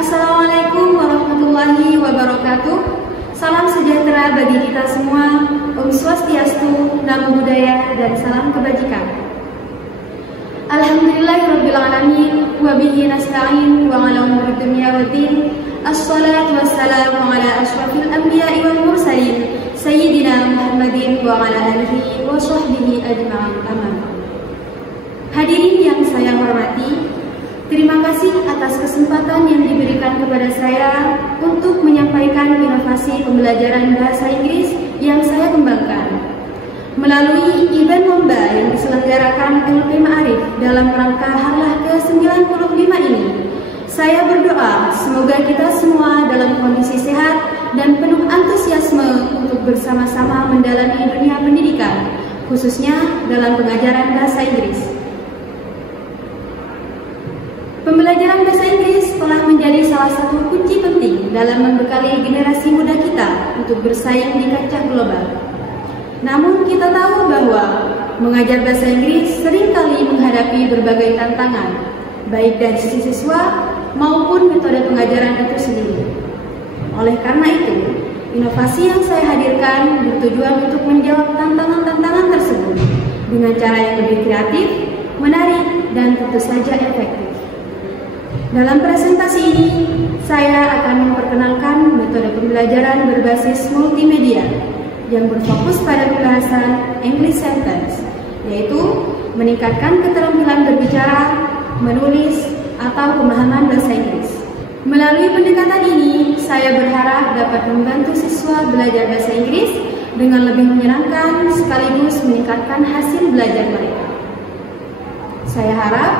Assalamualaikum warahmatullahi wabarakatuh. Salam sejahtera bagi kita semua. Om Swastiastu, Namo Buddhaya, dan salam kebajikan. Alhamdulillahirabbil alamin wa bihi nasta'in wa ala umuri dunya waddin. Assalatu wassalamu ala asyrafil anbiya'i wal mursalin sayyidina Muhammadin wa ala alihi wa sahbihi ajma'in. Amin. Hadirin yang saya hormati, terima kasih atas kesempatan yang diberikan kepada saya untuk menyampaikan inovasi pembelajaran bahasa Inggris yang saya kembangkan melalui event lomba yang diselenggarakan LP Ma'arif dalam rangka Harlah ke-95 ini. Saya berdoa semoga kita semua dalam kondisi sehat dan penuh antusiasme untuk bersama-sama mendalami dunia pendidikan, khususnya dalam pengajaran bahasa Inggris. Pembelajaran bahasa Inggris telah menjadi salah satu kunci penting dalam membekali generasi muda kita untuk bersaing di kancah global. Namun kita tahu bahwa mengajar bahasa Inggris seringkali menghadapi berbagai tantangan, baik dari sisi siswa maupun metode pengajaran itu sendiri. Oleh karena itu, inovasi yang saya hadirkan bertujuan untuk menjawab tantangan-tantangan tersebut dengan cara yang lebih kreatif, menarik, dan tentu saja efektif. Dalam presentasi ini, saya akan memperkenalkan metode pembelajaran berbasis multimedia yang berfokus pada pembahasan English sentence, yaitu meningkatkan keterampilan berbicara, menulis, atau pemahaman bahasa Inggris. Melalui pendekatan ini, saya berharap dapat membantu siswa belajar bahasa Inggris dengan lebih menyenangkan sekaligus meningkatkan hasil belajar mereka. Saya harap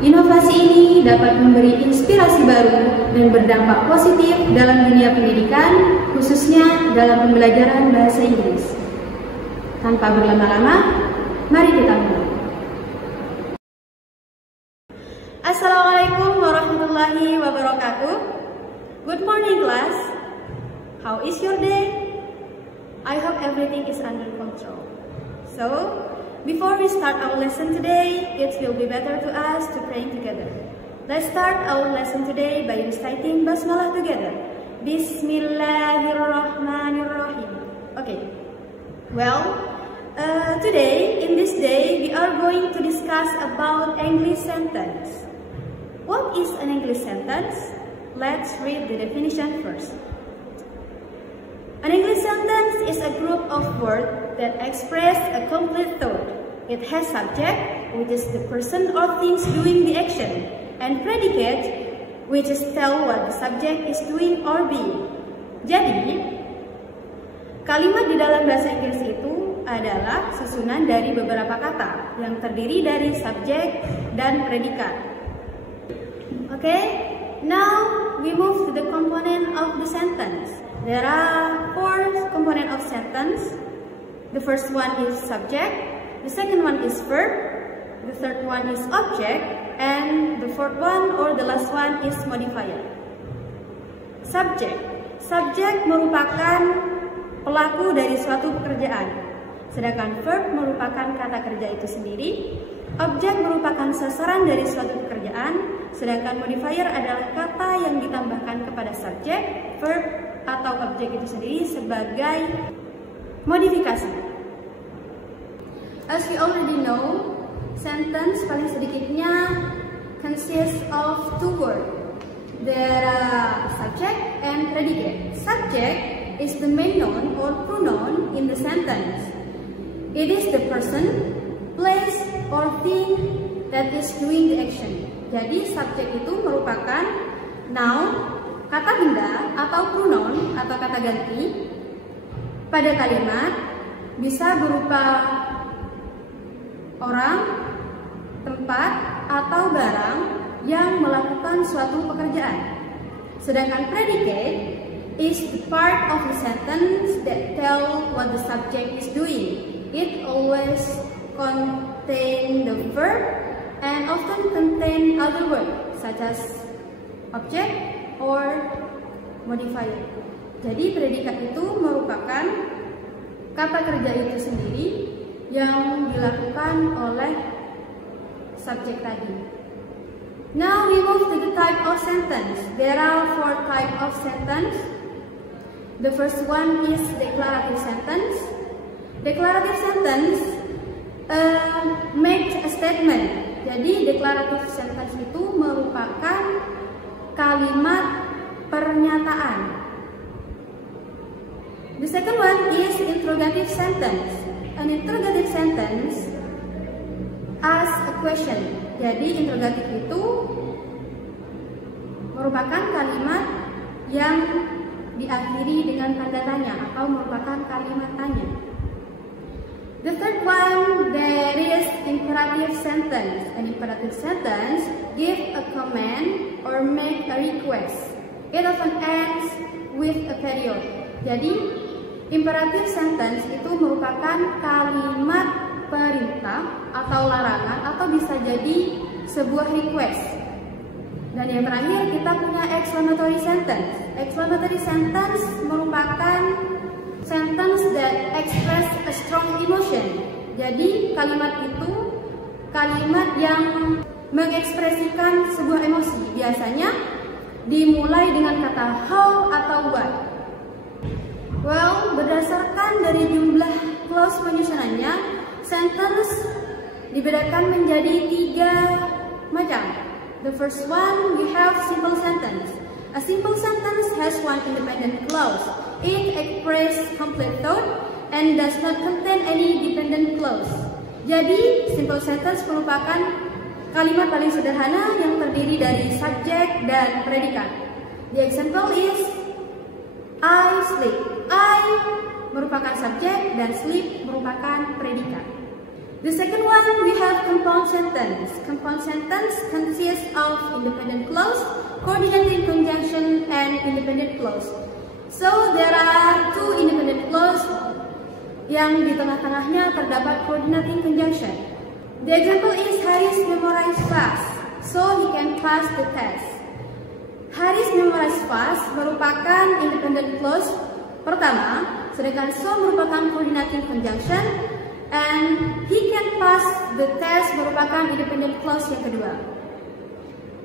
inovasi ini dapat memberi inspirasi baru dan berdampak positif dalam dunia pendidikan, khususnya dalam pembelajaran bahasa Inggris. Tanpa berlama-lama, mari kita mulai. Assalamualaikum warahmatullahi wabarakatuh. Good morning, class. How is your day? I hope everything is under control. So, before we start our lesson today, it will be better to us to pray together. Let's start our lesson today by reciting Basmalah together. Bismillahirrahmanirrahim. Okay. Well, today, in this day, we are going to discuss about English sentence. What is an English sentence? Let's read the definition first. An English sentence is a group of words that express a complete thought. It has subject, which is the person or things doing the action, and predicate, which is tell what the subject is doing or being. Jadi, kalimat di dalam bahasa Inggris itu adalah susunan dari beberapa kata yang terdiri dari subjek dan predikat. Okay, now we move to the component of the sentence. There are 4 components of sentence. The first one is subject, the second one is verb, the third one is object, and the fourth one or the last one is modifier. Subject. Subjek merupakan pelaku dari suatu pekerjaan, sedangkan verb merupakan kata kerja itu sendiri. Objek merupakan sasaran dari suatu pekerjaan, sedangkan modifier adalah kata yang ditambahkan kepada subjek, verb, atau objek itu sendiri sebagai modifikasi. As we already know, sentence paling sedikitnya consists of 2 words. There are subject and predicate. Subject is the main noun or pronoun in the sentence. It is the person, place, or thing that is doing the action. Jadi subjek itu merupakan noun, kata benda atau pronoun atau kata ganti pada kalimat, bisa berupa orang, tempat, atau barang yang melakukan suatu pekerjaan. Sedangkan predicate is the part of the sentence that tell what the subject is doing. It always contain the verb and often contain other words such as object or modifier. Jadi predikat itu merupakan kata kerja itu sendiri yang dilakukan oleh subjek tadi. Now we move to the type of sentence. There are 4 types of sentence. The first one is declarative sentence. Declarative sentence make a statement. Jadi declarative sentence itu merupakan kalimat pernyataan. The second one is interrogative sentence. An interrogative sentence asks a question. Jadi interrogatif itu merupakan kalimat yang diakhiri dengan tanda tanya atau merupakan kalimat tanya. The third one, there is imperative sentence. An imperative sentence give a command or make a request. It often ends with a period. Jadi imperative sentence itu merupakan kalimat perintah atau larangan atau bisa jadi sebuah request. Dan yang terakhir kita punya exclamatory sentence. Exclamatory sentence merupakan sentence that express a strong emotion. Jadi kalimat itu kalimat yang mengekspresikan sebuah emosi. Biasanya dimulai dengan kata how atau what. Well, berdasarkan dari jumlah clause penyusunannya, sentence dibedakan menjadi 3 macam. The first one, we have simple sentence. A simple sentence has one independent clause. It expresses complete thought and does not contain any dependent clause. Jadi, simple sentence merupakan kalimat paling sederhana yang terdiri dari subjek dan predikat. The example is I sleep. I merupakan subjek dan sleep merupakan predikat. The second one, we have compound sentence. Compound sentence consists of independent clause, coordinating conjunction, and independent clause. So, there are 2 independent clause yang di tengah-tengahnya terdapat coordinating conjunction. The example is Haris memorize fast, so he can pass the test. Haris memorize fast merupakan independent clause pertama, sedangkan so merupakan coordinating conjunction, and he can pass the test merupakan independent clause yang kedua.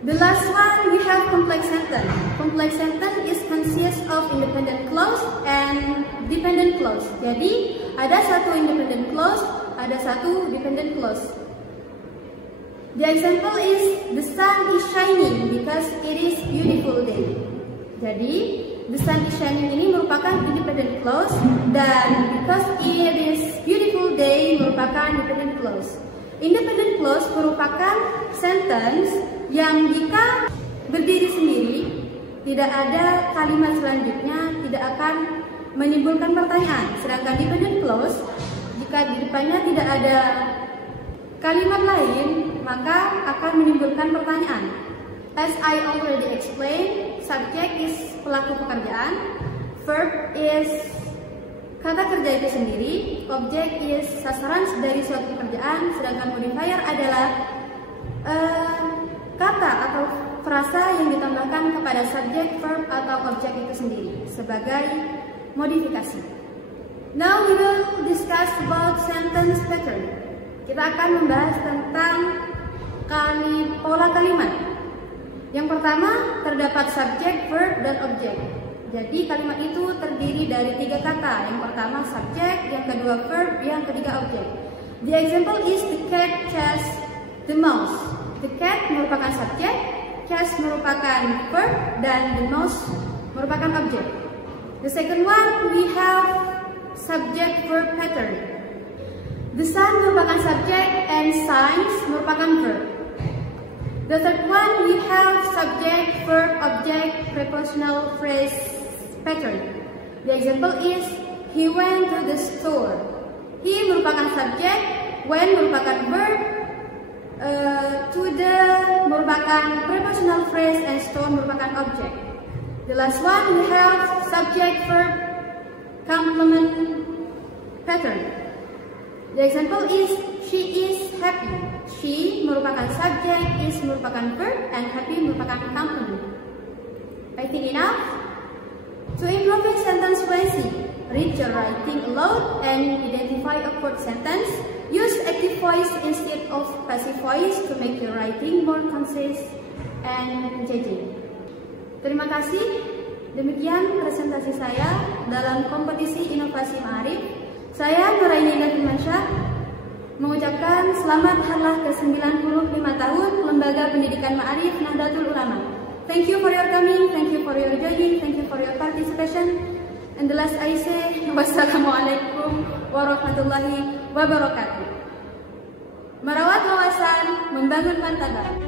The last one, we have complex sentence. Complex sentence is consists of independent clause and dependent clause. Jadi, ada satu independent clause, ada satu dependent clause. The example is the sun is shining because it is beautiful day. Jadi, the sun is shining ini merupakan independent clause dan because it is beautiful day merupakan dependent clause. Independent clause merupakan sentence yang jika berdiri sendiri, tidak ada kalimat selanjutnya, tidak akan menimbulkan pertanyaan. Sedangkan dependent clause, jika di depannya tidak ada kalimat lain, maka akan menimbulkan pertanyaan. As I already explained, subject is pelaku pekerjaan, verb is kata kerja itu sendiri, objek is sasaran dari suatu pekerjaan, sedangkan modifier adalah kata atau frasa yang ditambahkan kepada subjek, verb, atau objek itu sendiri sebagai modifikasi. Now we will discuss about sentence pattern. Kita akan membahas tentang pola kalimat. Yang pertama, terdapat subjek, verb, dan objek. Jadi kalimat itu terdiri dari 3 kata. Yang pertama subjek, yang kedua verb, yang ketiga objek. The example is the cat chased the mouse. The cat merupakan subjek, chase merupakan verb, dan the mouse merupakan objek. The second one, we have subject-verb pattern. The sun merupakan subjek and science merupakan verb. The third one, we have subject, verb, object, prepositional phrase pattern. The example is he went to the store. He merupakan subjek, when merupakan verb, to the merupakan prepositional phrase, and store merupakan objek. The last one, we have subject, verb, complement pattern. The example is she is happy. She merupakan subjek, is merupakan verb, and happy merupakan complement. I think enough. To improve sentence fluency, read your writing aloud and identify awkward sentence. Use active voice instead of passive voice to make your writing more concise and JJ. Terima kasih. Demikian presentasi saya dalam kompetisi inovasi Ma'arif. Saya Nuraini Indah Firmansyah mengucapkan selamat harlah ke-95 tahun Lembaga Pendidikan Ma'arif Nahdlatul Ulama. Thank you for your coming, thank you for your joining, thank you for your participation. And the last I say, wassalamualaikum warahmatullahi wabarakatuh. Merawat wawasan, membangun martabat.